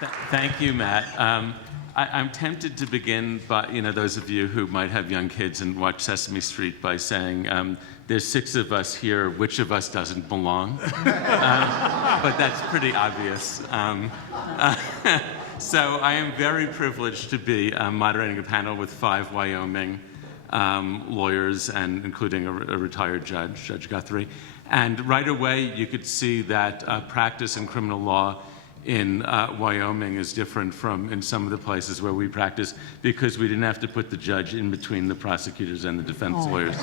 Thank you, Matt. I'm tempted to begin by, those of you who might have young kids and watch Sesame Street by saying, there's 6 of us here, which of us doesn't belong? But that's pretty obvious. So I am very privileged to be moderating a panel with 5 Wyoming lawyers, and including a retired judge, Judge Guthrie. And right away, you could see that practice in criminal law in Wyoming is different from in some of the places where we practice, because we didn't have to put the judge in between the prosecutors and the defense lawyers.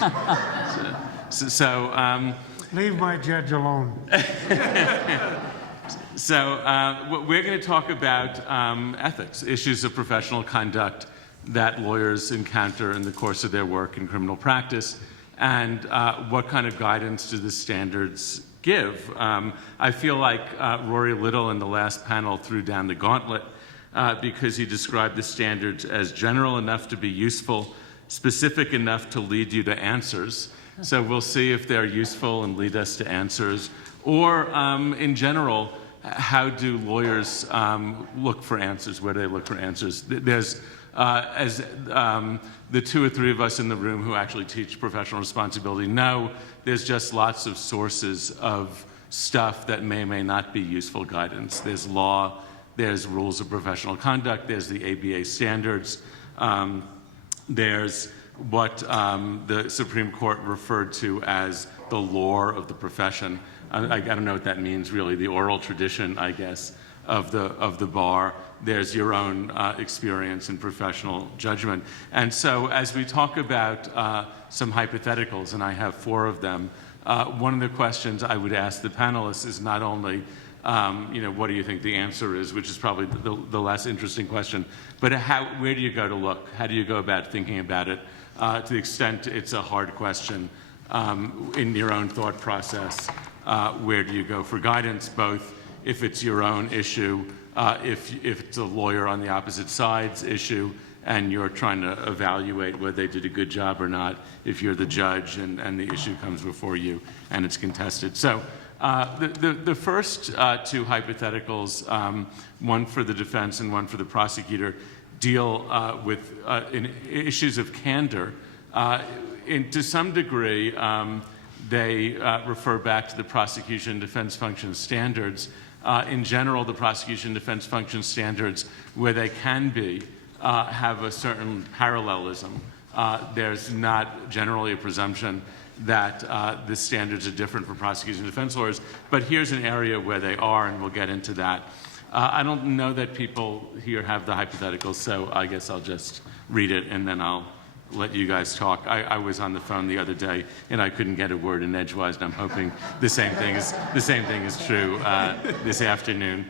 Leave my judge alone. So we're going to talk about ethics, issues of professional conduct that lawyers encounter in the course of their work in criminal practice, and what kind of guidance do the standards give. I feel like Rory Little in the last panel threw down the gauntlet because he described the standards as general enough to be useful, specific enough to lead you to answers. So we'll see if they're useful and lead us to answers, or in general, how do lawyers look for answers? Where do they look for answers? There's, as the 2 or 3 of us in the room who actually teach professional responsibility know, there's just lots of sources of stuff that may or may not be useful guidance. There's law, there's rules of professional conduct, there's the ABA standards, there's what the Supreme Court referred to as the lore of the profession. I don't know what that means, really, the oral tradition, I guess, of the bar. There's your own experience and professional judgment. And so as we talk about some hypotheticals, and I have 4 of them, one of the questions I would ask the panelists is not only, what do you think the answer is, which is probably the less interesting question, but where do you go to look? How do you go about thinking about it? To the extent it's a hard question in your own thought process, where do you go for guidance, both if it's your own issue, if it's a lawyer on the opposite side's issue, and you're trying to evaluate whether they did a good job or not, if you're the judge and the issue comes before you and it's contested. So the first 2 hypotheticals, one for the defense and one for the prosecutor, deal with issues of candor. To some degree, they refer back to the prosecution defense function standards. In general, the prosecution defense function standards, where they can be, have a certain parallelism. There's not generally a presumption that the standards are different for prosecution defense lawyers, but here's an area where they are, and we'll get into that. I don't know that people here have the hypotheticals, so I guess I'll just read it and then I'll let you guys talk. I was on the phone the other day and I couldn't get a word in edgewise, and I'm hoping the same thing is true this afternoon.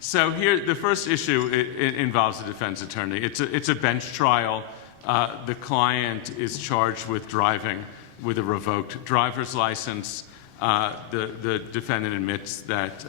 So here, the first issue involves a defense attorney. It's a bench trial. The client is charged with driving with a revoked driver's license. The defendant admits that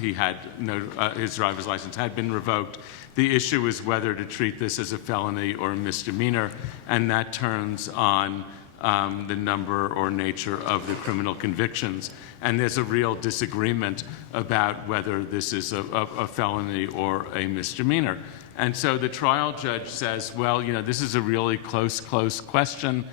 his driver's license had been revoked. The issue is whether to treat this as a felony or a misdemeanor, and that turns on the number or nature of the criminal convictions. And there's a real disagreement about whether this is a felony or a misdemeanor. And so the trial judge says, well, this is a really close question,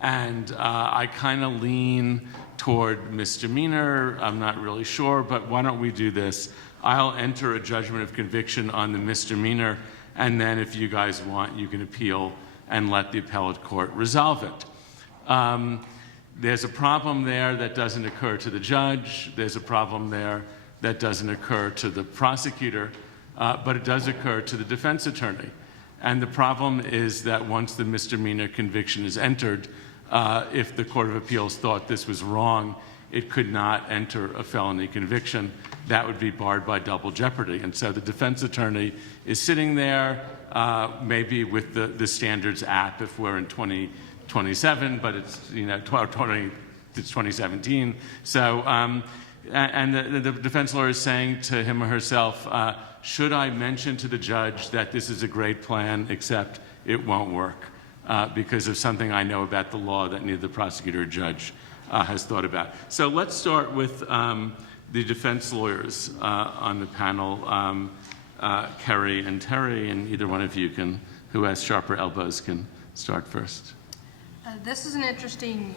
and I kind of lean toward misdemeanor. I'm not really sure, but why don't we do this? I'll enter a judgment of conviction on the misdemeanor, and then if you guys want, you can appeal and let the appellate court resolve it. There's a problem there that doesn't occur to the judge. There's a problem there that doesn't occur to the prosecutor, but it does occur to the defense attorney. And the problem is that once the misdemeanor conviction is entered, if the Court of Appeals thought this was wrong, it could not enter a felony conviction. That would be barred by double jeopardy. And so the defense attorney is sitting there, maybe with the standards app if we're in 2027, but it's it's 2017. So, and the defense lawyer is saying to him or herself, should I mention to the judge that this is a great plan, except it won't work because of something I know about the law that neither the prosecutor or judge has thought about. So let's start with the defense lawyers on the panel. Kerry and Terry, and either one of you who has sharper elbows can start first. This is an interesting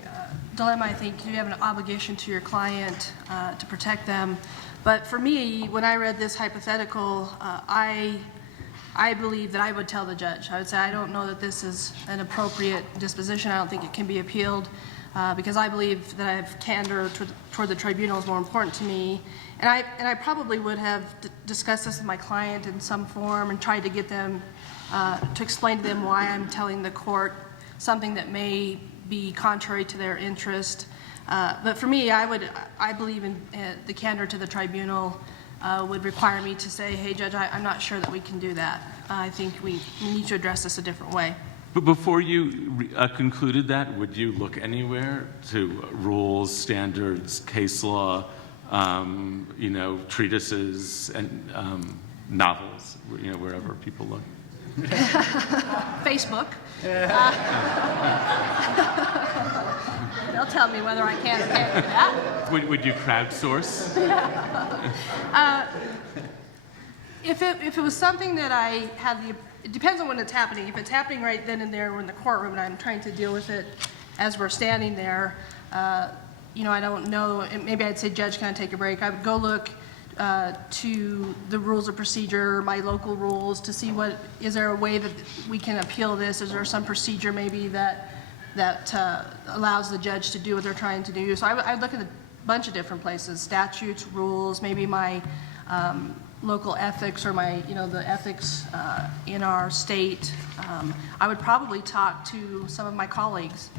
dilemma, I think. You have an obligation to your client to protect them. But for me, when I read this hypothetical, I believe that I would tell the judge. I would say, I don't know that this is an appropriate disposition. I don't think it can be appealed because I believe that I have candor toward the tribunal is more important to me. And I probably would have discussed this with my client in some form and tried to get them to explain to them why I'm telling the court something that may be contrary to their interest. But for me, I believe in the candor to the tribunal would require me to say, hey, Judge, I'm not sure that we can do that. I think we need to address this a different way. But before you concluded that, would you look anywhere to rules, standards, case law, treatises, and novels, wherever people look? Facebook. They'll tell me whether I can or can't do that. Would you crowdsource? If it was something that I had it depends on when it's happening. If it's happening right then and there, we're in the courtroom and I'm trying to deal with it as we're standing there, I don't know, maybe I'd say, Judge, can I take a break? I would go look to the rules of procedure, my local rules, to see is there a way that we can appeal this? Is there some procedure maybe that allows the judge to do what they're trying to do? So I would look at a bunch of different places, statutes, rules, maybe my local ethics or the ethics in our state. I would probably talk to some of my colleagues,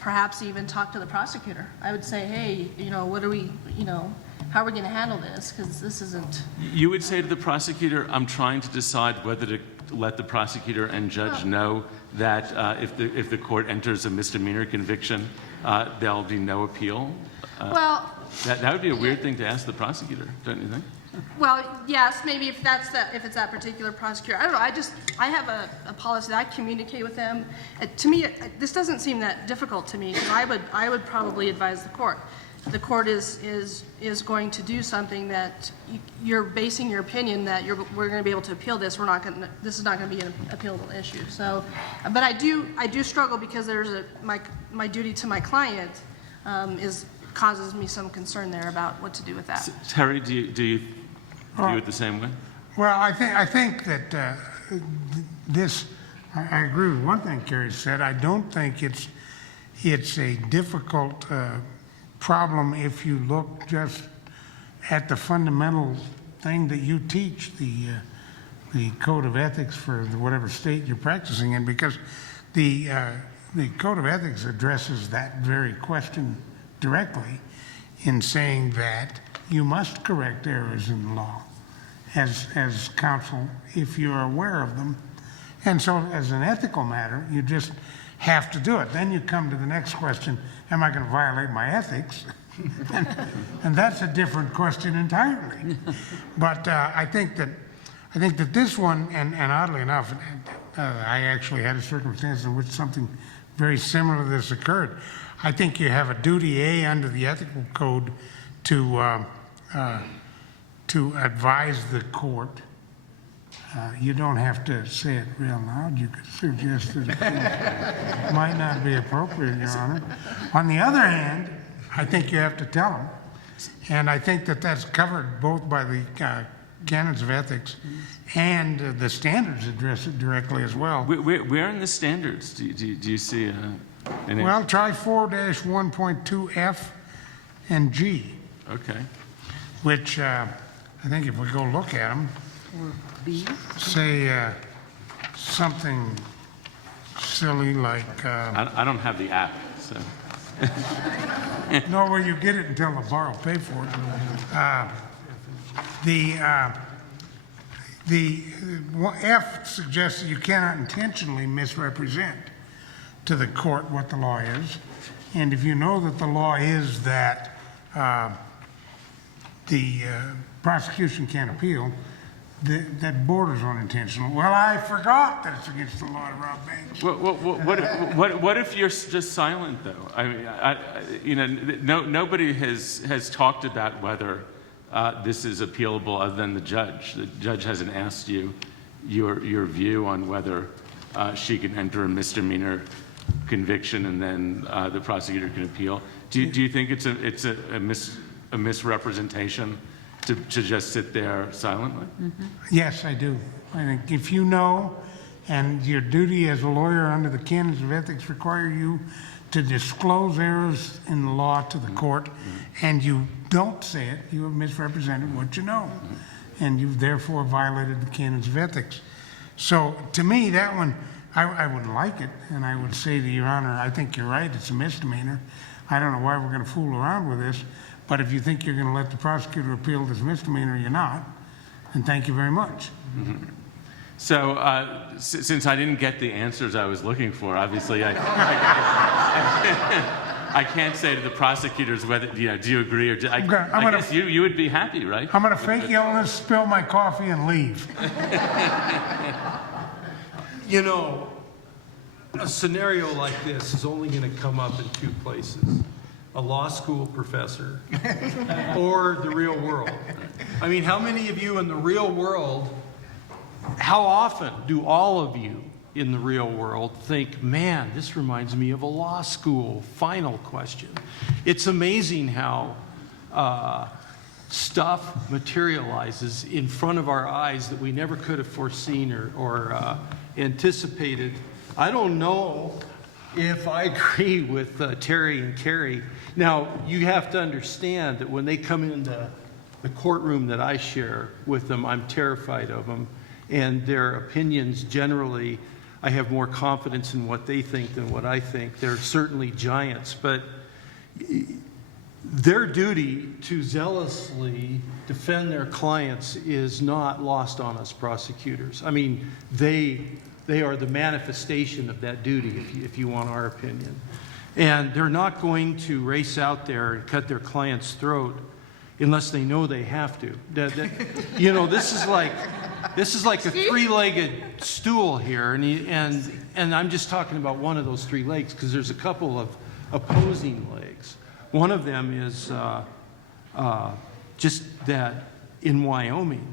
perhaps even talk to the prosecutor. I would say, hey, what are we, how are we going to handle this? Because this isn't. You would say to the prosecutor, I'm trying to decide whether to let the prosecutor and judge know that if the court enters a misdemeanor conviction, there'll be no appeal? Well, that would be a weird thing to ask the prosecutor, don't you think? Well, yes, maybe if it's that particular prosecutor. I don't know. I have a policy that I communicate with them. To me, this doesn't seem that difficult to me because I would probably advise the court. The court is going to do something that you're basing your opinion that we're going to be able to appeal this. This is not going to be an appealable issue. So, but I do struggle because there's my duty to my client causes me some concern there about what to do with that. Terry, do you view it the same way? Well, I think that I agree with one thing Kerry said. I don't think it's a difficult problem if you look just at the fundamental thing that you teach, the code of ethics for whatever state you're practicing in, because the code of ethics addresses that very question directly in saying that you must correct errors in the law as counsel if you're aware of them. And so as an ethical matter, you just have to do it. Then you come to the next question, am I going to violate my ethics? and that's a different question entirely. But I think that this one, and oddly enough, I actually had a circumstance in which something very similar to this occurred. I think you have a duty A under the ethical code to advise the court. You don't have to say it real loud. You could suggest that it might not be appropriate, Your Honor. On the other hand, I think you have to tell them. And I think that that's covered both by the canons of ethics and the standards address it directly as well. Where in the standards do you see Well, try 4-1.2F and G. Okay. Which I think if we go look at them, say something silly like... I don't have the app, so... No, well, you get it until the bar will pay for it. The F suggests that you cannot intentionally misrepresent to the court what the law is. And if you know that the law is that the prosecution can't appeal, that borders on intentional. Well, I forgot that it's against the law to rob banks. What if you're just silent, though? I mean, nobody has talked about whether this is appealable other than the judge. The judge hasn't asked you your view on whether she can enter a misdemeanor conviction and then the prosecutor can appeal. Do you think it's a misrepresentation to just sit there silently? Yes, I do. I think if you know, and your duty as a lawyer under the canons of ethics require you to disclose errors in the law to the court, and you don't say it, you have misrepresented what you know, and you've therefore violated the canons of ethics. So to me, that one, I wouldn't like it, and I would say to Your Honor, I think you're right, it's a misdemeanor. I don't know why we're going to fool around with this, but if you think you're going to let the prosecutor appeal this misdemeanor, you're not, and thank you very much. So since I didn't get the answers I was looking for, obviously I can't say to the prosecutors whether, do you agree or I guess you would be happy, right? I'm going to fake illness, spill my coffee, and leave. You know, a scenario like this is only going to come up in two places: a law school professor or the real world. I mean, how many of you in the real world, how often do all of you in the real world think, man, this reminds me of a law school final question? It's amazing how stuff materializes in front of our eyes that we never could have foreseen or anticipated. I don't know if I agree with Terry and Carrie. Now, you have to understand that when they come into the courtroom that I share with them, I'm terrified of them. And their opinions generally, I have more confidence in what they think than what I think. They're certainly giants, but their duty to zealously defend their clients is not lost on us prosecutors. I mean, they are the manifestation of that duty, if you want our opinion. And they're not going to race out there and cut their client's throat unless they know they have to. You know, this is like a three-legged stool here, and I'm just talking about one of those three legs because there's a couple of opposing legs. One of them is just that in Wyoming,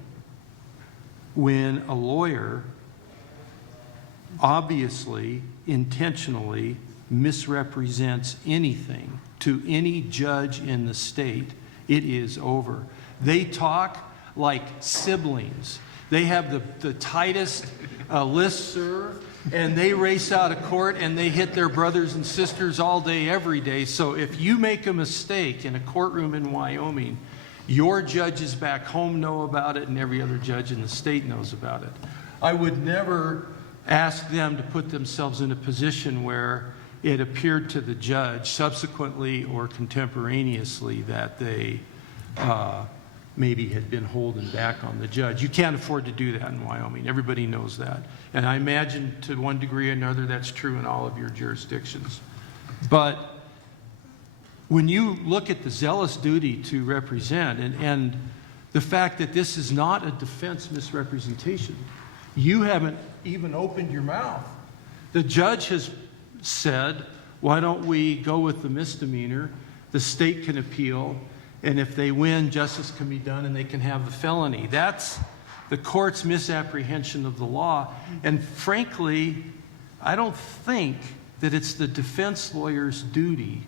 when a lawyer obviously, intentionally misrepresents anything to any judge in the state, it is over. They talk like siblings. They have the tightest listserv, and they race out of court, and they hit their brothers and sisters all day, every day. So if you make a mistake in a courtroom in Wyoming, your judges back home know about it, and every other judge in the state knows about it. I would never ask them to put themselves in a position where it appeared to the judge subsequently or contemporaneously that they maybe had been holding back on the judge. You can't afford to do that in Wyoming. Everybody knows that. And I imagine to one degree or another that's true in all of your jurisdictions. But when you look at the zealous duty to represent and the fact that this is not a defense misrepresentation, you haven't even opened your mouth. The judge has said, why don't we go with the misdemeanor? The state can appeal, and if they win, justice can be done and they can have the felony. That's the court's misapprehension of the law. And frankly, I don't think that it's the defense lawyer's duty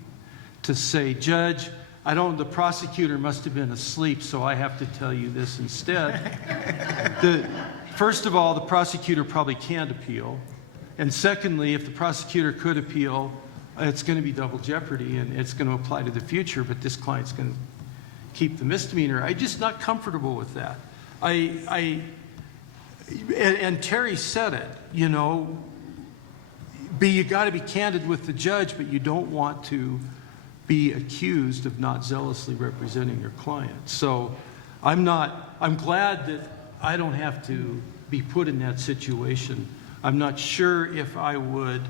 to say, Judge, the prosecutor must have been asleep, so I have to tell you this instead. First of all, the prosecutor probably can't appeal. And secondly, if the prosecutor could appeal, it's going to be double jeopardy and it's going to apply to the future, but this client's going to keep the misdemeanor. I'm just not comfortable with that. And Terry said it, you know, you got to be candid with the judge, but you don't want to be accused of not zealously representing your client. So I'm glad that I don't have to be put in that situation. I'm not sure if I would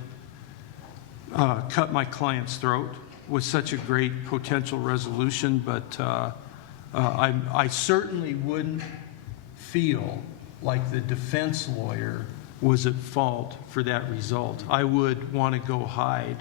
cut my client's throat with such a great potential resolution, but I certainly wouldn't feel like the defense lawyer was at fault for that result. I would want to go hide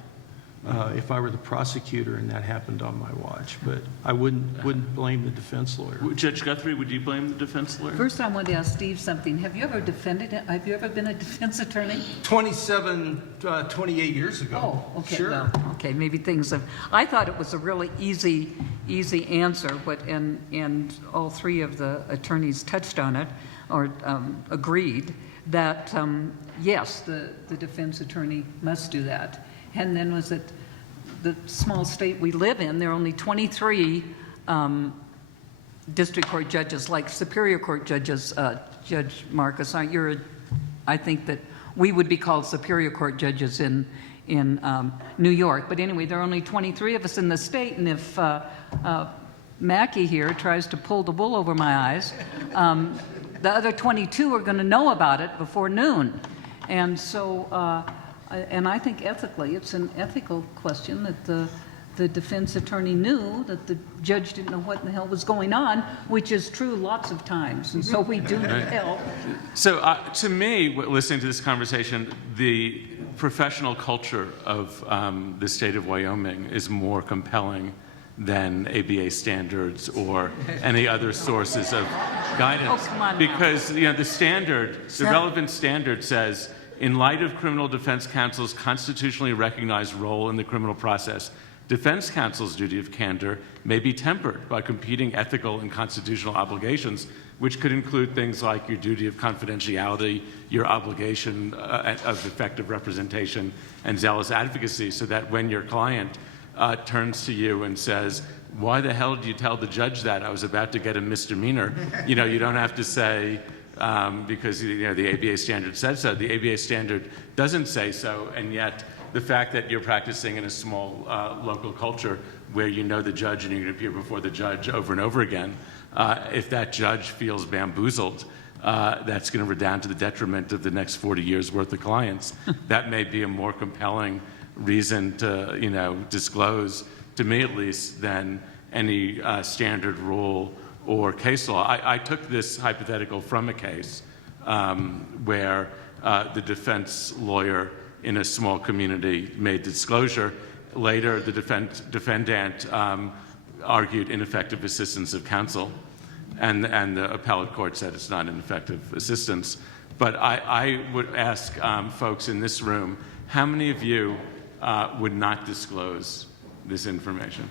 if I were the prosecutor and that happened on my watch. But I wouldn't blame the defense lawyer. Judge Guthrie, would you blame the defense lawyer? First, I want to ask Steve something. Have you ever been a defense attorney? 28 years ago. Oh, okay. Sure. Well, okay, maybe things have, I thought it was a really easy answer, and all three of the attorneys touched on it, or agreed, that, yes, the defense attorney must do that. And then was it the small state we live in, there are only 23 district court judges, like Superior Court judges. Judge Marcus, I think that we would be called Superior Court judges in New York. But anyway, there are only 23 of us in the state, and if Mackie here tries to pull the wool over my eyes, the other 22 are going to know about it before noon. And so, and I think ethically, it's an ethical question that the defense attorney knew that the judge didn't know what in the hell was going on, which is true lots of times. And so we do need help. So to me, listening to this conversation, the professional culture of the state of Wyoming is more compelling than ABA standards or any other sources of guidance. Oh, come on now. Because the relevant standard says, in light of criminal defense counsel's constitutionally recognized role in the criminal process, defense counsel's duty of candor may be tempered by competing ethical and constitutional obligations, which could include things like your duty of confidentiality, your obligation of effective representation, and zealous advocacy, so that when your client turns to you and says, why the hell did you tell the judge that? I was about to get a misdemeanor. You don't have to say, because the ABA standard said so. The ABA standard doesn't say so, and yet the fact that you're practicing in a small local culture where you know the judge and you're going to appear before the judge over and over again, if that judge feels bamboozled, that's going to redound to the detriment of the next 40 years worth of clients. That may be a more compelling reason to disclose, to me at least, than any standard rule or case law. I took this hypothetical from a case where the defense lawyer in a small community made disclosure. Later, the defendant argued ineffective assistance of counsel, and the appellate court said it's not ineffective assistance. But I would ask folks in this room, how many of you would not disclose this information?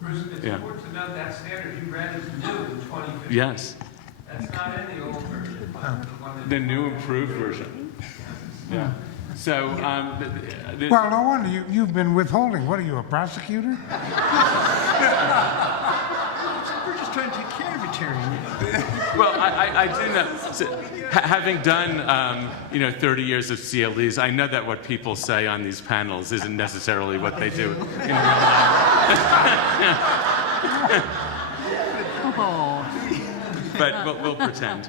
Bruce, it's Yeah. important to note that standard you read is new in 2015. Yes, That's not in the old version, but the one that... the new improved version. Yeah. So, Well, no wonder you've been withholding. What are you, a prosecutor? We're just trying to take care of you, Terry. well, I do know, so, having done 30 years of CLEs, I know that what people say on these panels isn't necessarily what they do in real life. But we'll pretend.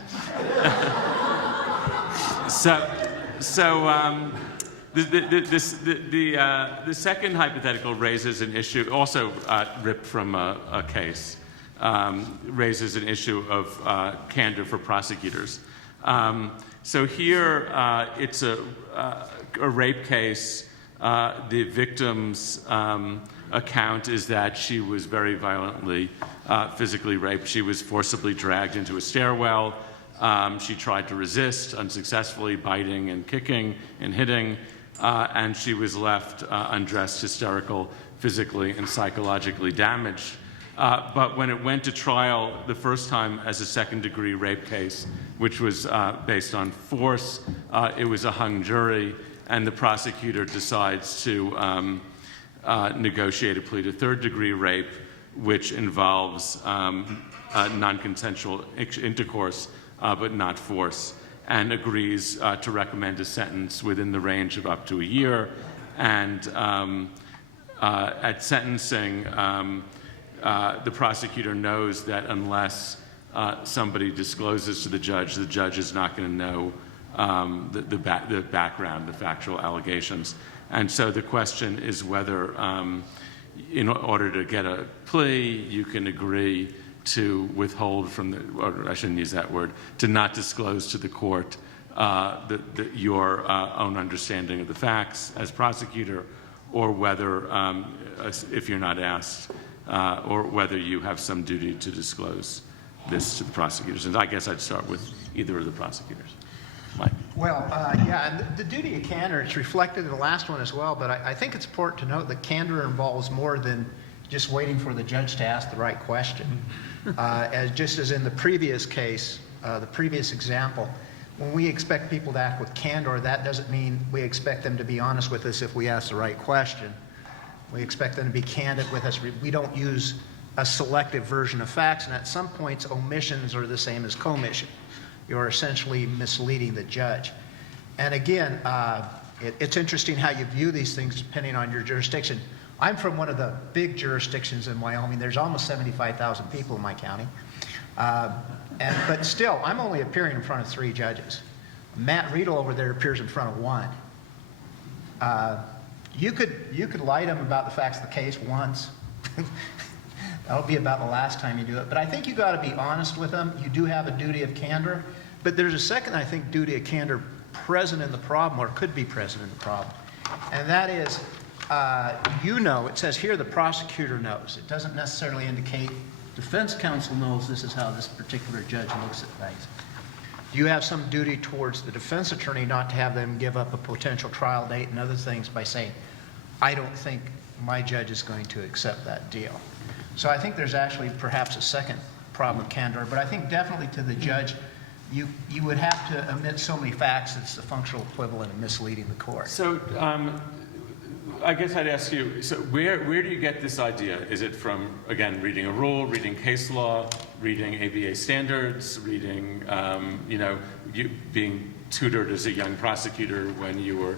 The second hypothetical raises an issue, also ripped from a case, raises an issue of candor for prosecutors. So here, it's a rape case. The victim's account is that she was very violently physically raped. She was forcibly dragged into a stairwell. She tried to resist, unsuccessfully, biting and kicking and hitting, and she was left undressed, hysterical, physically and psychologically damaged. But when it went to trial the first time as a second-degree rape case, which was based on force, it was a hung jury, and the prosecutor decides to negotiate a plea to third-degree rape, which involves non-consensual intercourse, but not force, and agrees to recommend a sentence within the range of up to a year. And at sentencing, the prosecutor knows that unless somebody discloses to the judge is not going to know the background, the factual allegations. And so the question is whether, in order to get a plea, you can agree to withhold from or I shouldn't use that word, to not disclose to the court your own understanding of the facts as prosecutor, or whether, if you're not asked, or whether you have some duty to disclose this to the prosecutors. And I guess I'd start with either of the prosecutors. Mike? Well, yeah, and the duty of candor, it's reflected in the last one as well, but I think it's important to note that candor involves more than just waiting for the judge to ask the right question. Just as in the previous case, the previous example, when we expect people to act with candor, that doesn't mean we expect them to be honest with us if we ask the right question. We expect them to be candid with us. We don't use a selective version of facts, and at some points, omissions are the same as commission. You're essentially misleading the judge. And again, it's interesting how you view these things depending on your jurisdiction. I'm from one of the big jurisdictions in Wyoming. There's almost 75,000 people in my county. But still, I'm only appearing in front of 3 judges. Matt Riedel over there appears in front of 1. You could lie to him about the facts of the case once. That'll be about the last time you do it. But I think you got to be honest with them. You do have a duty of candor. But there's a second, I think, duty of candor present in the problem, or could be present in the problem. And that is, it says here the prosecutor knows. It doesn't necessarily indicate defense counsel knows this is how this particular judge looks at things. You have some duty towards the defense attorney not to have them give up a potential trial date and other things by saying, I don't think my judge is going to accept that deal. So I think there's actually perhaps a second problem with candor, but I think definitely to the judge, you would have to omit so many facts it's the functional equivalent of misleading the court. So I guess I'd ask you, so where do you get this idea? Is it from, again, reading a rule, reading case law, reading ABA standards, reading, you being tutored as a young prosecutor when you were,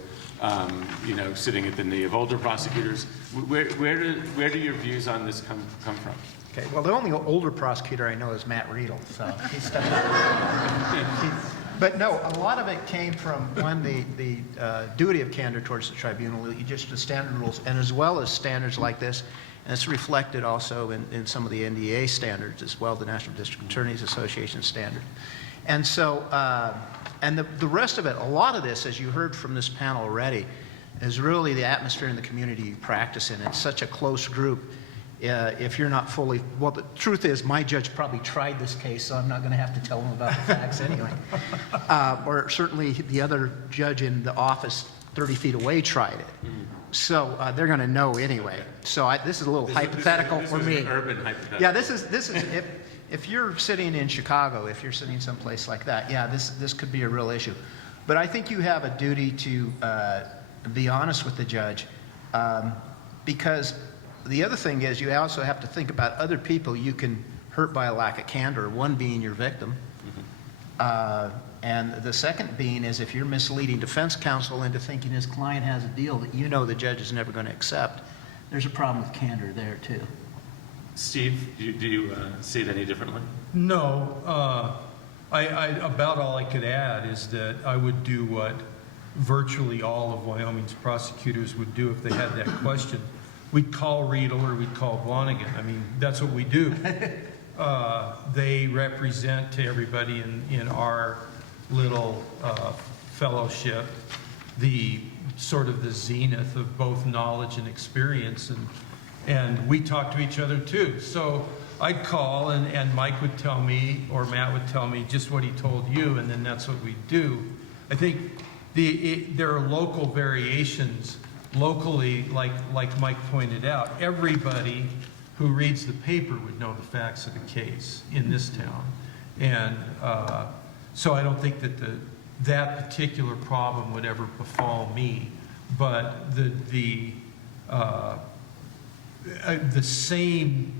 sitting at the knee of older prosecutors? Where do your views on this come from? Okay, well, the only older prosecutor I know is Matt Riedel, so he's stuck. But no, a lot of it came from, one, the duty of candor towards the tribunal, just the standard rules, and as well as standards like this, and it's reflected also in some of the NDA standards as well, the National District Attorneys Association standard. And so, and the rest of it, a lot of this, as you heard from this panel already, is really the atmosphere in the community you practice in. It's such a close group. If you're not fully, well, the truth is my judge probably tried this case, so I'm not going to have to tell him about the facts anyway. Or certainly the other judge in the office 30 feet away tried it. So they're going to know anyway. So this is a little hypothetical for me. An urban hypothetical. Yeah, this is if you're sitting in Chicago, if you're sitting someplace like that, yeah, this could be a real issue. But I think you have a duty to be honest with the judge, because the other thing is you also have to think about other people you can hurt by a lack of candor, one being your victim. And the second being is if you're misleading defense counsel into thinking his client has a deal that you know the judge is never going to accept, there's a problem with candor there too. Steve, do you see it any differently? No. About all I could add is that I would do what virtually all of Wyoming's prosecutors would do if they had that question. We'd call Riedel or we'd call Blonigan. I mean, that's what we do. They represent to everybody in our little fellowship the sort of the zenith of both knowledge and experience, and we talk to each other too. So I'd call and Mike would tell me or Matt would tell me just what he told you, and then that's what we do. I think there are local variations. Locally, like Mike pointed out, everybody who reads the paper would know the facts of the case in this town. And so I don't think that particular problem would ever befall me. But the same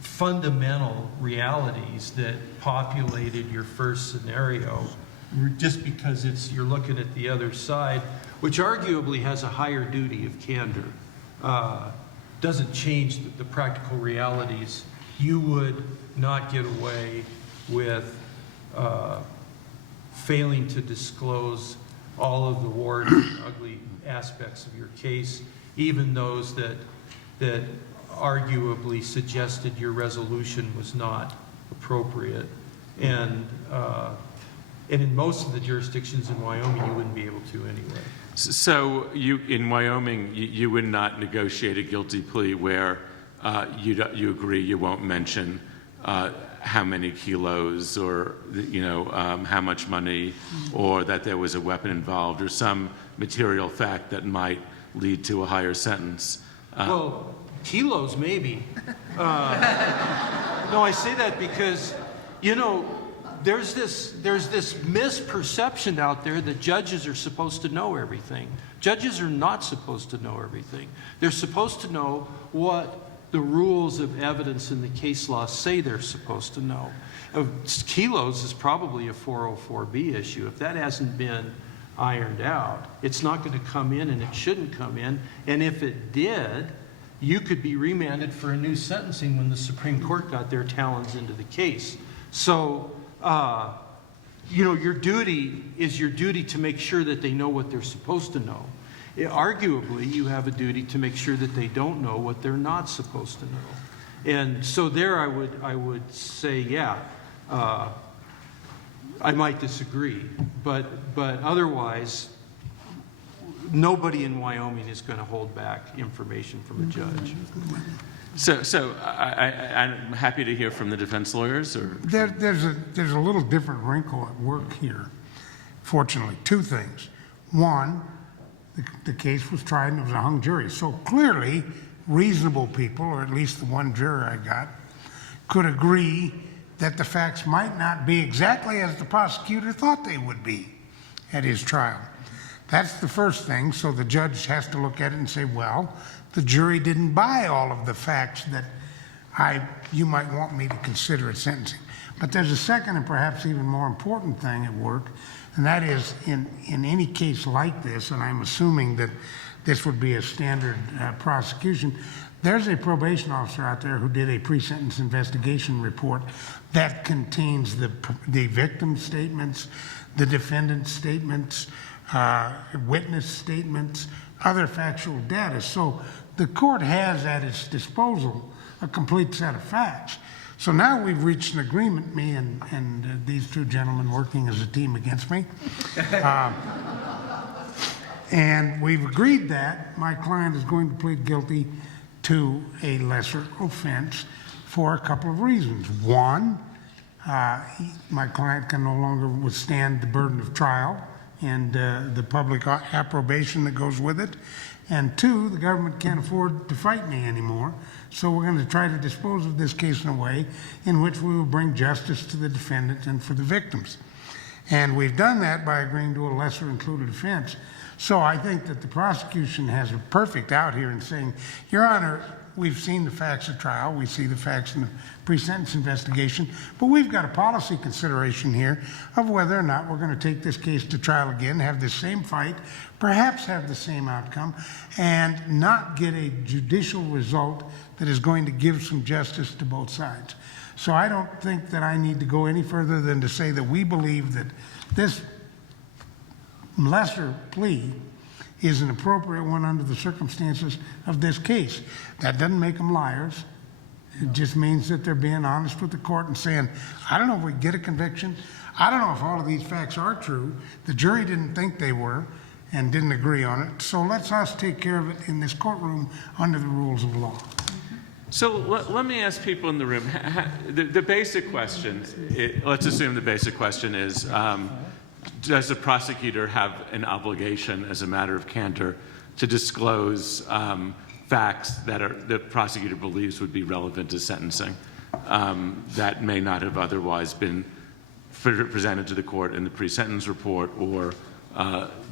fundamental realities that populated your first scenario, just because you're looking at the other side, which arguably has a higher duty of candor, doesn't change the practical realities. You would not get away with failing to disclose all of the warts and ugly aspects of your case, even those that arguably suggested your resolution was not appropriate. And in most of the jurisdictions in Wyoming, you wouldn't be able to anyway. So you, in Wyoming, you would not negotiate a guilty plea where you agree you won't mention how many kilos or, how much money, or that there was a weapon involved, or some material fact that might lead to a higher sentence. Well, kilos maybe. No, I say that because, there's this misperception out there that judges are supposed to know everything. Judges are not supposed to know everything. They're supposed to know what the rules of evidence in the case law say they're supposed to know. Kilos is probably a 404B issue. If that hasn't been ironed out, it's not going to come in, and it shouldn't come in. And if it did, you could be remanded for a new sentencing when the Supreme Court got their talons into the case. So, your duty is your duty to make sure that they know what they're supposed to know. Arguably, you have a duty to make sure that they don't know what they're not supposed to know. And so there I would say, yeah, I might disagree, but otherwise, nobody in Wyoming is going to hold back information from a judge. So I'm happy to hear from the defense lawyers. Or There's a little different wrinkle at work here, fortunately. Two things. One, the case was tried and it was a hung jury. So clearly, reasonable people, or at least the one juror I got, could agree that the facts might not be exactly as the prosecutor thought they would be at his trial. That's the first thing. So the judge has to look at it and say, well, the jury didn't buy all of the facts that you might want me to consider at sentencing. But there's a second and perhaps even more important thing at work, and that is in any case like this, and I'm assuming that this would be a standard prosecution, there's a probation officer out there who did a pre-sentence investigation report that contains the victim statements, the defendant's statements, witness statements, other factual data. So the court has at its disposal a complete set of facts. So now we've reached an agreement, me and these two gentlemen working as a team against me. And we've agreed that my client is going to plead guilty to a lesser offense for a couple of reasons. One, my client can no longer withstand the burden of trial and the public approbation that goes with it. And two, the government can't afford to fight me anymore. So we're going to try to dispose of this case in a way in which we will bring justice to the defendant and for the victims. And we've done that by agreeing to a lesser included offense. So I think that the prosecution has a perfect out here in saying, Your Honor, we've seen the facts of trial, we see the facts in the pre-sentence investigation, but we've got a policy consideration here of whether or not we're going to take this case to trial again, have the same fight, perhaps have the same outcome, and not get a judicial result that is going to give some justice to both sides. So I don't think that I need to go any further than to say that we believe that this lesser plea is an appropriate one under the circumstances of this case. That doesn't make them liars. It just means that they're being honest with the court and saying, I don't know if we get a conviction. I don't know if all of these facts are true. The jury didn't think they were and didn't agree on it. So let's us take care of it in this courtroom under the rules of law. So let me ask people in the room, the basic question, let's assume the basic question is, does the prosecutor have an obligation as a matter of candor to disclose facts that the prosecutor believes would be relevant to sentencing that may not have otherwise been presented to the court in the pre-sentence report or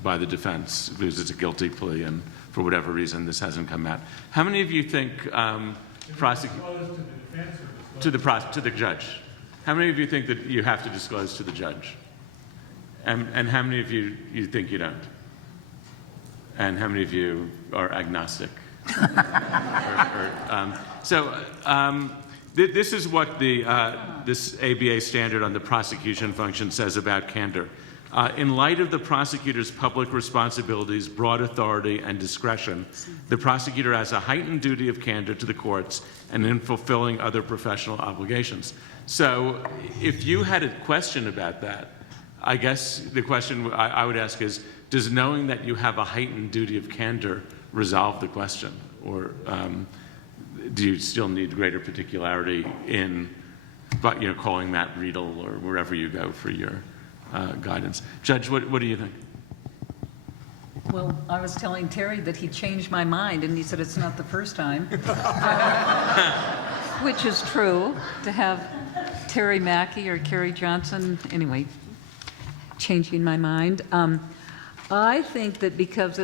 by the defense because it's a guilty plea and for whatever reason this hasn't come out? How many of you think to the judge? How many of you think that you have to disclose to the judge? And how many of you think you don't? And how many of you are agnostic? This is what this ABA standard on the prosecution function says about candor. In light of the prosecutor's public responsibilities, broad authority, and discretion, the prosecutor has a heightened duty of candor to the courts and in fulfilling other professional obligations. So if you had a question about that, I guess the question I would ask is, does knowing that you have a heightened duty of candor resolve the question? Or do you still need greater particularity in, but calling Matt Riedel or wherever you go for your guidance? Judge, what do you think? Well, I was telling Terry that he changed my mind, and he said it's not the first time. Which is true, to have Terry Mackey or Kerry Johnson, anyway, changing my mind. I think that because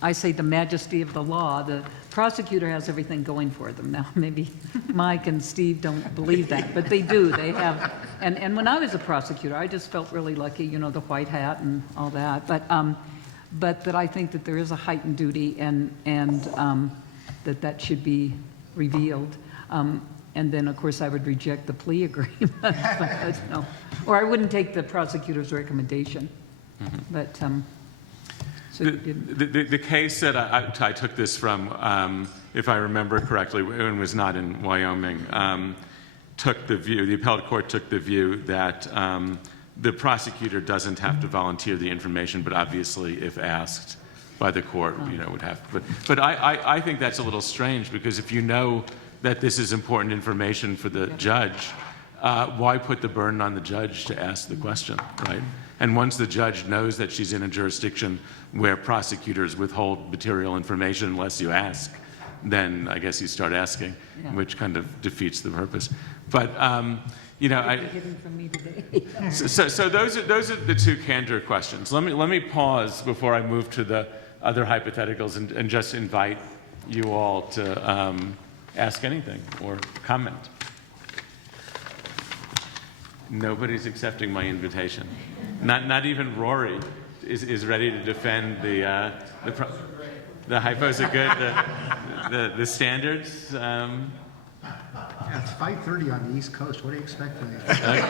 I say the majesty of the law, the prosecutor has everything going for them. Now, maybe Mike and Steve don't believe that, but they do. They have, and when I was a prosecutor, I just felt really lucky, the white hat and all that. But that I think that there is a heightened duty and that should be revealed. And then, of course, I would reject the plea agreement. But, no. Or I wouldn't take the prosecutor's recommendation. But, so you didn't. The case that I took this from, if I remember correctly, and was not in Wyoming, took the view, the appellate court took the view that the prosecutor doesn't have to volunteer the information, but obviously, if asked by the court, would have to. But I think that's a little strange, because if you know that this is important information for the judge, why put the burden on the judge to ask the question, right? And once the judge knows that she's in a jurisdiction where prosecutors withhold material information unless you ask, then I guess you start asking, which kind of defeats the purpose. But Hidden from me today. so those are the two candor questions. Let me pause before I move to the other hypotheticals and just invite you all to ask anything or comment. Nobody's accepting my invitation. Not even Rory is ready to defend the hypos are good. The standards. Yeah, it's 5:30 on the East Coast. What do you expect from me? Okay.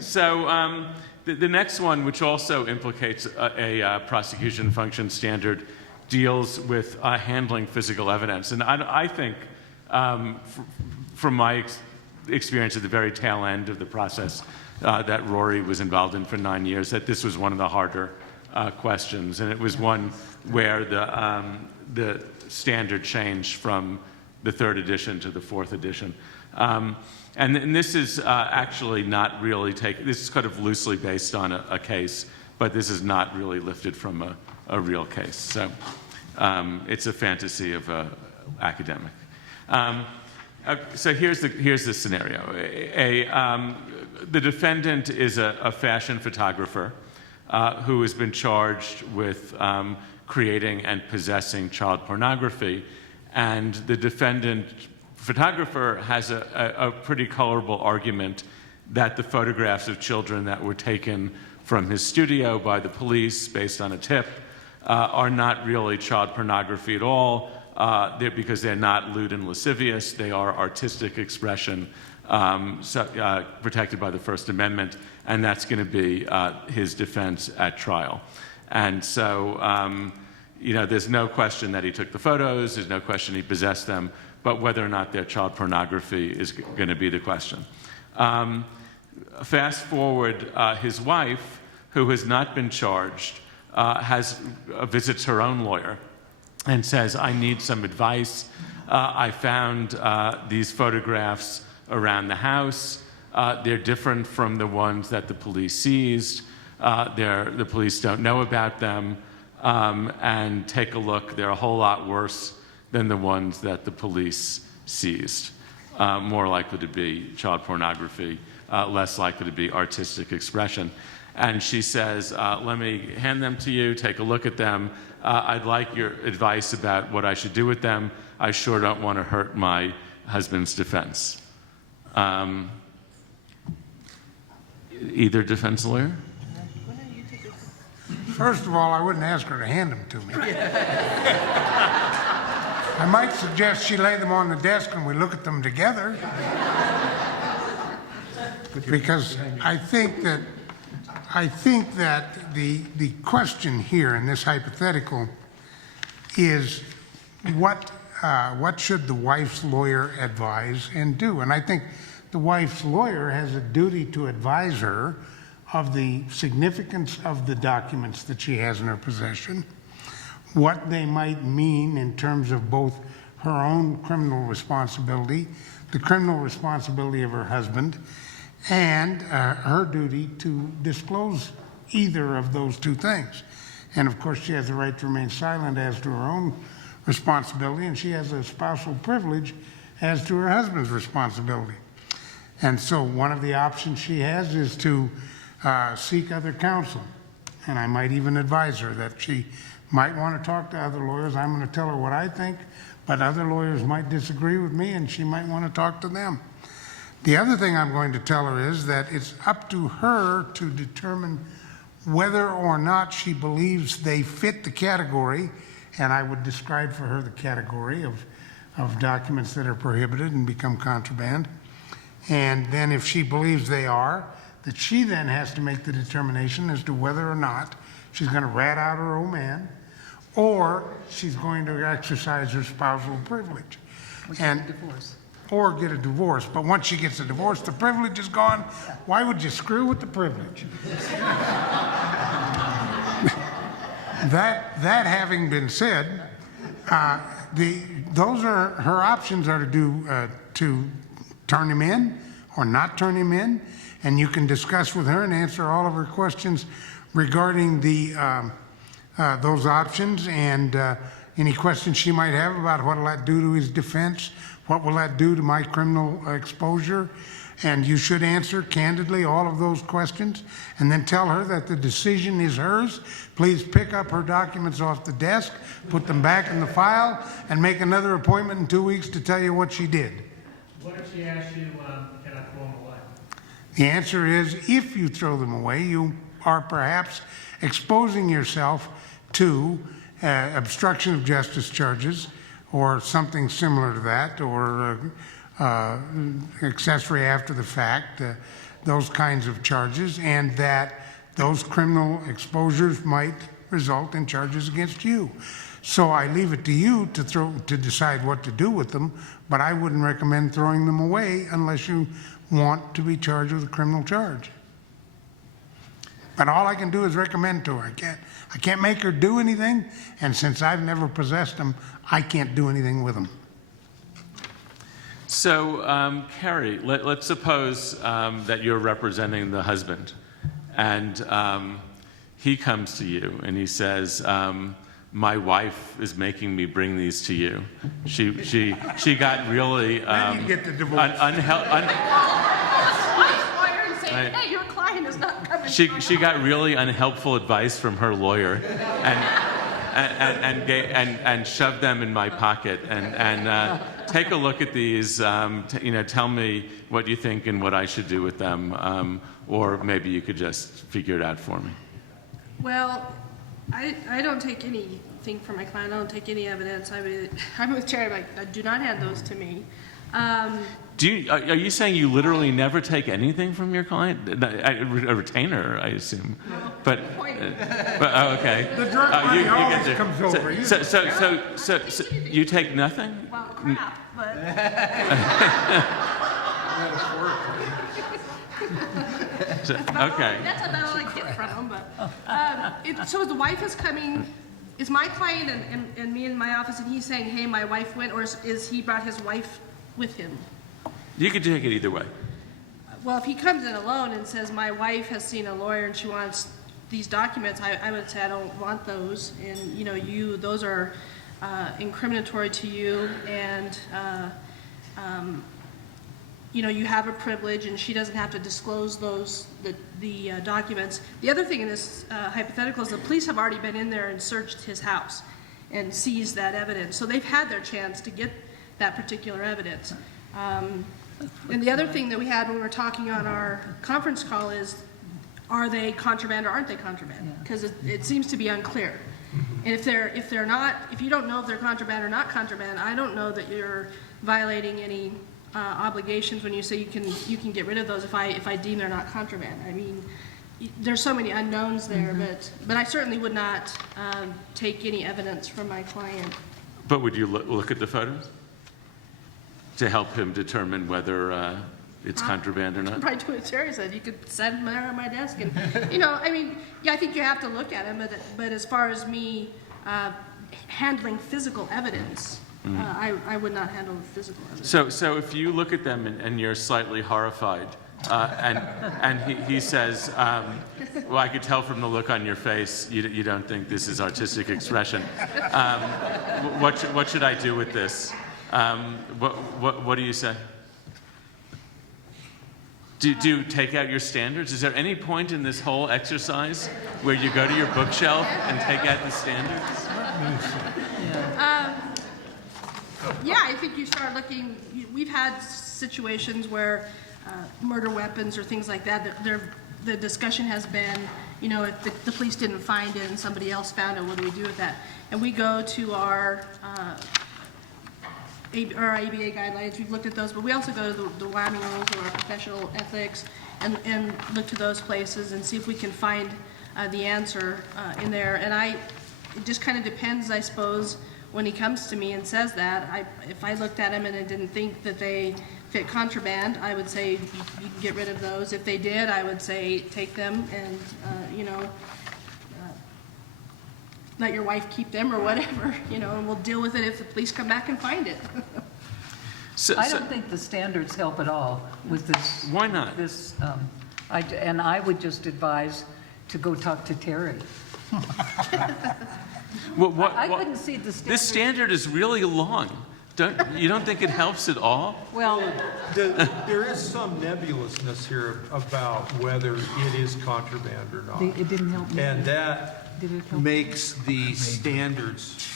So the next one, which also implicates a prosecution function standard, deals with handling physical evidence. And I think, from my experience at the very tail end of the process that Rory was involved in for 9 years, that this was one of the harder questions. And it was one where the standard changed from the third edition to the fourth edition. And this is actually not really this is kind of loosely based on a case, but this is not really lifted from a real case. So it's a fantasy of an academic. So here's the scenario. The defendant is a fashion photographer who has been charged with creating and possessing child pornography. And the defendant photographer has a pretty colorable argument that the photographs of children that were taken from his studio by the police based on a tip are not really child pornography at all, because they're not lewd and lascivious. They are artistic expression protected by the First Amendment, and that's going to be his defense at trial. And so there's no question that he took the photos, there's no question he possessed them, but whether or not they're child pornography is going to be the question. Fast forward, his wife, who has not been charged, visits her own lawyer and says, I need some advice. I found these photographs around the house. They're different from the ones that the police seized. The police don't know about them. And take a look, they're a whole lot worse than the ones that the police seized. More likely to be child pornography, less likely to be artistic expression. And she says, let me hand them to you, take a look at them. I'd like your advice about what I should do with them. I sure don't want to hurt my husband's defense. Either defense lawyer? First of all, I wouldn't ask her to hand them to me. I might suggest she lay them on the desk and we look at them together. Because I think that the question here in this hypothetical is what should the wife's lawyer advise and do? And I think the wife's lawyer has a duty to advise her of the significance of the documents that she has in her possession, what they might mean in terms of both her own criminal responsibility, the criminal responsibility of her husband, and her duty to disclose either of those two things. And of course, she has the right to remain silent as to her own responsibility, and she has a spousal privilege as to her husband's responsibility. And so one of the options she has is to seek other counsel. And I might even advise her that she might want to talk to other lawyers. I'm going to tell her what I think, but other lawyers might disagree with me, and she might want to talk to them. The other thing I'm going to tell her is that it's up to her to determine whether or not she believes they fit the category, and I would describe for her the category of documents that are prohibited and become contraband. And then if she believes they are, that she then has to make the determination as to whether or not she's going to rat out her old man, or she's going to exercise her spousal privilege. And Divorce. or get a divorce. But once she gets a divorce, the privilege is gone. Why would you screw with the privilege? That having been said, those are her options are to turn him in or not turn him in, and you can discuss with her and answer all of her questions regarding those options, and any questions she might have about what will that do to his defense, what will that do to my criminal exposure, and you should answer candidly all of those questions, and then tell her that the decision is hers. Please pick up her documents off the desk, put them back in the file, and make another appointment in 2 weeks to tell you what she did. What if she asks you, can I throw them away? The answer is, if you throw them away, you are perhaps exposing yourself to obstruction of justice charges or something similar to that, or accessory after the fact, those kinds of charges, and that those criminal exposures might result in charges against you. So I leave it to you to decide what to do with them, but I wouldn't recommend throwing them away unless you want to be charged with a criminal charge. But all I can do is recommend to her. I can't make her do anything, and since I've never possessed them, I can't do anything with them. So, Carrie, let's suppose that you're representing the husband, and he comes to you and he says, "My wife is making me bring these to you. She got really Then you get the divorce. Hey, your client is not coming. She got really unhelpful advice from her lawyer, and shoved them in my pocket. And take a look at these. Tell me what you think and what I should do with them, or maybe you could just figure it out for me." Well, I don't take anything from my client. I don't take any evidence. I'm with Terry. Like, do not hand those to me. Are you saying you literally never take anything from your client? A retainer, I assume. But okay. The drug money you always get comes over. So you take nothing? Well, crap, but Okay. that's about all I get from him. But so the wife is coming. Is my client and me in my office, and he's saying, "Hey, my wife went," or is he brought his wife with him? You could take it either way. Well, if he comes in alone and says, "My wife has seen a lawyer and she wants these documents," I would say, "I don't want those, and those are incriminatory to you, and you have a privilege, and she doesn't have to disclose the documents." The other thing in this hypothetical is the police have already been in there and searched his house and seized that evidence, so they've had their chance to get that particular evidence. And the other thing that we had when we were talking on our conference call is, are they contraband or aren't they contraband? Because it seems to be unclear. And if they're not, if you don't know if they're contraband or not contraband, I don't know that you're violating any obligations when you say you can get rid of those if I deem they're not contraband. I mean, there's so many unknowns there, but I certainly would not take any evidence from my client. But would you look at the photos to help him determine whether it's contraband or not? Right, what Terry said, you could set them there on my desk, and, I mean, yeah, I think you have to look at them, but as far as me handling physical evidence, I would not handle physical evidence. So if you look at them and you're slightly horrified, and he says, well, I could tell from the look on your face, you don't think this is artistic expression. What should I do with this? What do you say? Do you take out your standards? Is there any point in this whole exercise where you go to your bookshelf and take out the standards? Yeah, I think you start looking, we've had situations where murder weapons or things like that, the discussion has been, if the police didn't find it and somebody else found it, what do we do with that? And we go to our ABA guidelines, we've looked at those, but we also go to the WAMI rules or our professional ethics and look to those places and see if we can find the answer in there. And it just kind of depends, I suppose, when he comes to me and says that. If I looked at him and I didn't think that they fit contraband, I would say you can get rid of those. If they did, I would say take them and, let your wife keep them or whatever, and we'll deal with it if the police come back and find it. I don't think the standards help at all with this. Why not? And I would just advise to go talk to Terry. I couldn't see the standard. This standard is really long. You don't think it helps at all? Well, There is some nebulousness here about whether it is contraband or not. it didn't help me. And that Did it help? makes the standards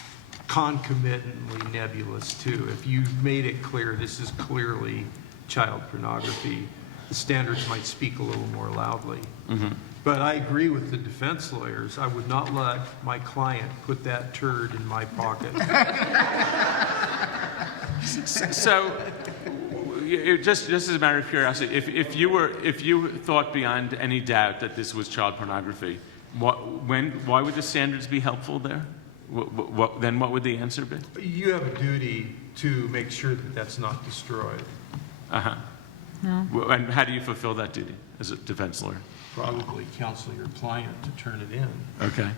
concomitantly nebulous too. If you made it clear this is clearly child pornography, the standards might speak a little more loudly. But I agree with the defense lawyers. I would not let my client put that turd in my pocket. So, just as a matter of curiosity, if you thought beyond any doubt that this was child pornography, why would the standards be helpful there? Then what would the answer be? You have a duty to make sure that that's not destroyed. No. And how do you fulfill that duty as a defense lawyer? Probably counsel your client to turn it in. Okay.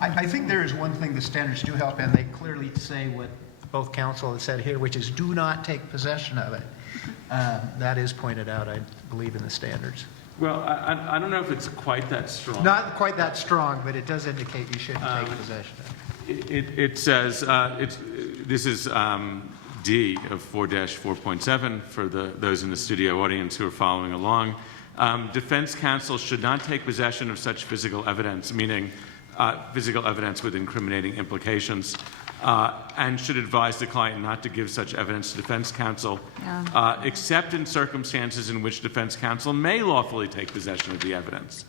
I think there is one thing the standards do help, and they clearly say what both counsel have said here, which is do not take possession of it. That is pointed out, I believe, in the standards. Well, I don't know if it's quite that strong. Not quite that strong, but it does indicate you shouldn't take possession of it. It says, this is D of 4-4.7 for those in the studio audience who are following along. Defense counsel should not take possession of such physical evidence, meaning physical evidence with incriminating implications, and should advise the client not to give such evidence to defense counsel, except in circumstances in which defense counsel may lawfully take possession of the evidence.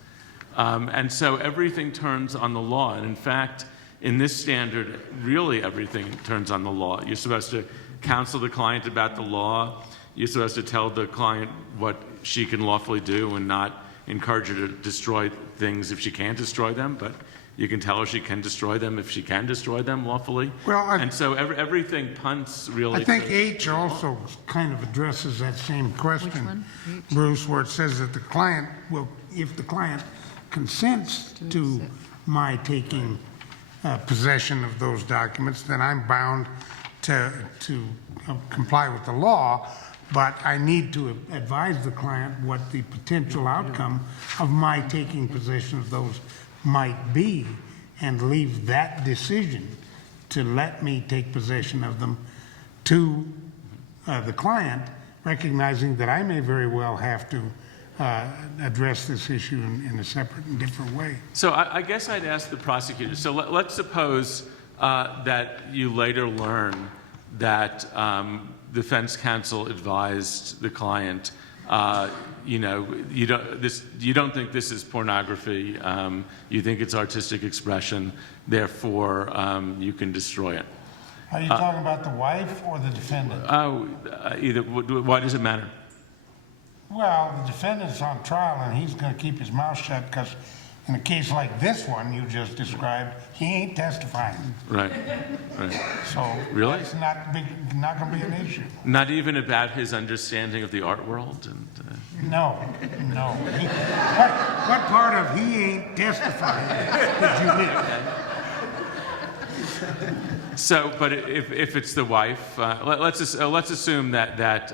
And so everything turns on the law. And in fact, in this standard, really everything turns on the law. You're supposed to counsel the client about the law. You're supposed to tell the client what she can lawfully do and not encourage her to destroy things if she can't destroy them, but you can tell her she can destroy them if she can destroy them lawfully. Well, and so everything punts really. I think H also kind of addresses that same question, Which one? H? Bruce, where it says that the client will, if the client consents to my taking possession of those documents, then I'm bound to comply with the law, but I need to advise the client what the potential outcome of my taking possession of those might be, and leave that decision to let me take possession of them to the client, recognizing that I may very well have to address this issue in a separate and different way. So I guess I'd ask the prosecutor, so let's suppose that you later learn that defense counsel advised the client, you don't think this is pornography, you think it's artistic expression, therefore you can destroy it. Are you talking about the wife or the defendant? Either. Why does it matter? Well, the defendant's on trial and he's going to keep his mouth shut because In a case like this one you just described, he ain't testifying. Right, right. So Really? that's not going to be an issue. Not even about his understanding of the art world? And, No, no. What part of he ain't testifying did you miss? So, but if it's the wife, let's assume that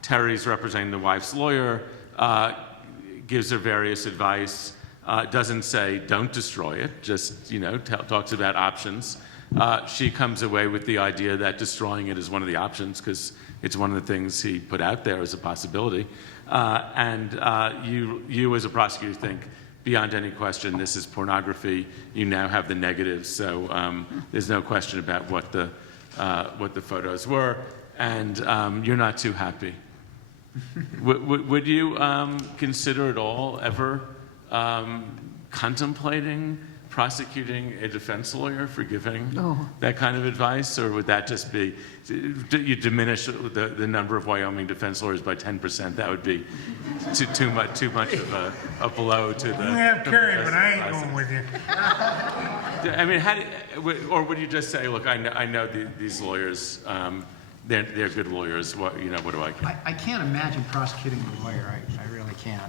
Terry's representing the wife's lawyer, gives her various advice, doesn't say don't destroy it, just talks about options. She comes away with the idea that destroying it is one of the options because it's one of the things he put out there as a possibility. And you as a prosecutor think, beyond any question, this is pornography. You now have the negatives, so there's no question about what the photos were, and you're not too happy. Would you consider at all ever contemplating prosecuting a defense lawyer for giving that kind of advice, or would that just be you diminish the number of Wyoming defense lawyers by 10%? That would be too much of a blow to the. You have Kerry, but I ain't going with you. I mean, or would you just say, look, I know these lawyers. They're good lawyers. What do I care? I can't imagine prosecuting a lawyer. I really can't.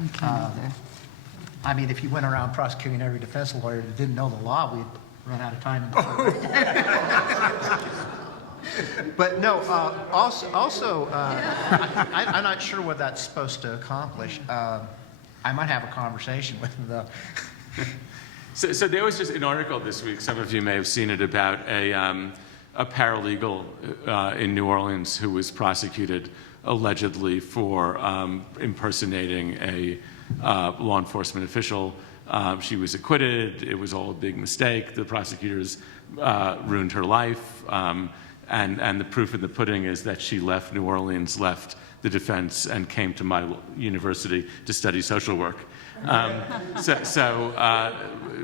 I mean, if you went around prosecuting every defense lawyer that didn't know the law, we'd run out of time. But no, also, I'm not sure what that's supposed to accomplish. I might have a conversation with him, though. So there was just an article this week, some of you may have seen it, about a paralegal in New Orleans who was prosecuted allegedly for impersonating a law enforcement official. She was acquitted. It was all a big mistake. The prosecutors ruined her life. And the proof in the pudding is that she left New Orleans, left the defense, and came to my university to study social work.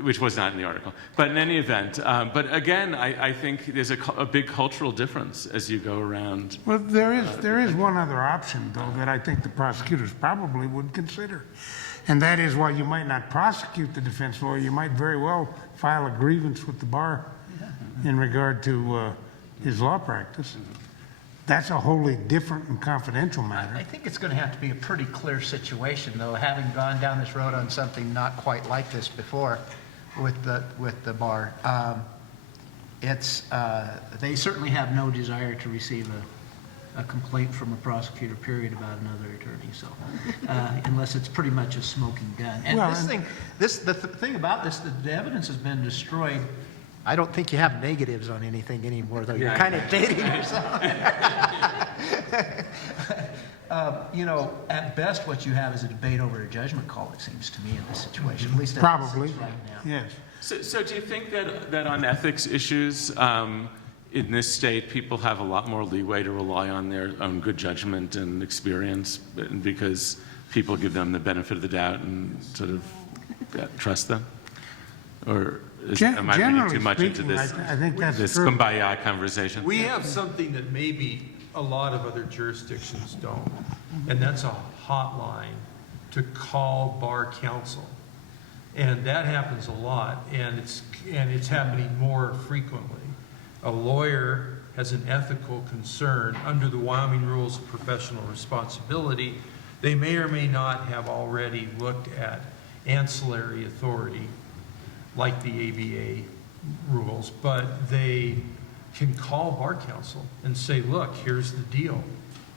Which was not in the article. But in any event, but again, I think there's a big cultural difference as you go around. Well, there is one other option, though, that I think the prosecutors probably would consider. And that is, while you might not prosecute the defense lawyer, you might very well file a grievance with the bar in regard to his law practice. That's a wholly different and confidential matter. I think it's going to have to be a pretty clear situation, though, having gone down this road on something not quite like this before with the bar. They certainly have no desire to receive a complaint from a prosecutor, period, about another attorney. So, unless it's pretty much a smoking gun. And Well, the thing about this, the evidence has been destroyed. I don't think you have negatives on anything anymore, though. You're kind of dating yourself. At best, what you have is a debate over a judgment call, it seems to me, in this situation, at least as it Probably, sits right now. yes. So do you think that on ethics issues in this state, people have a lot more leeway to rely on their own good judgment and experience because people give them the benefit of the doubt and sort of trust them? Or am I reading too much into this, I think that's this true. kumbaya conversation? We have something that maybe a lot of other jurisdictions don't, and that's a hotline to call bar counsel. And that happens a lot, and it's happening more frequently. A lawyer has an ethical concern under the Wyoming rules of professional responsibility. They may or may not have already looked at ancillary authority like the ABA rules, but they can call bar counsel and say, look, here's the deal.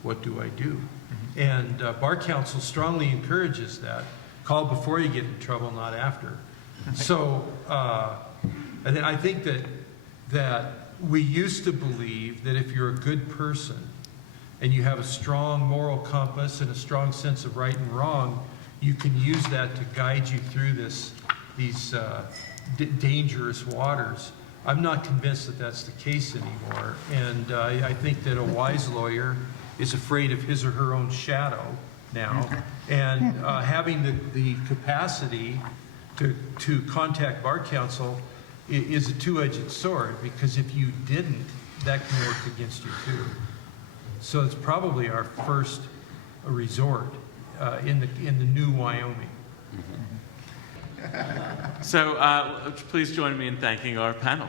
What do I do? And bar counsel strongly encourages that. Call before you get in trouble, not after. So I think that we used to believe that if you're a good person and you have a strong moral compass and a strong sense of right and wrong, you can use that to guide you through these dangerous waters. I'm not convinced that that's the case anymore. And I think that a wise lawyer is afraid of his or her own shadow now. And having the capacity to contact bar counsel is a two-edged sword, because if you didn't, that can work against you too. So it's probably our first resort in the new Wyoming. So please join me in thanking our panel.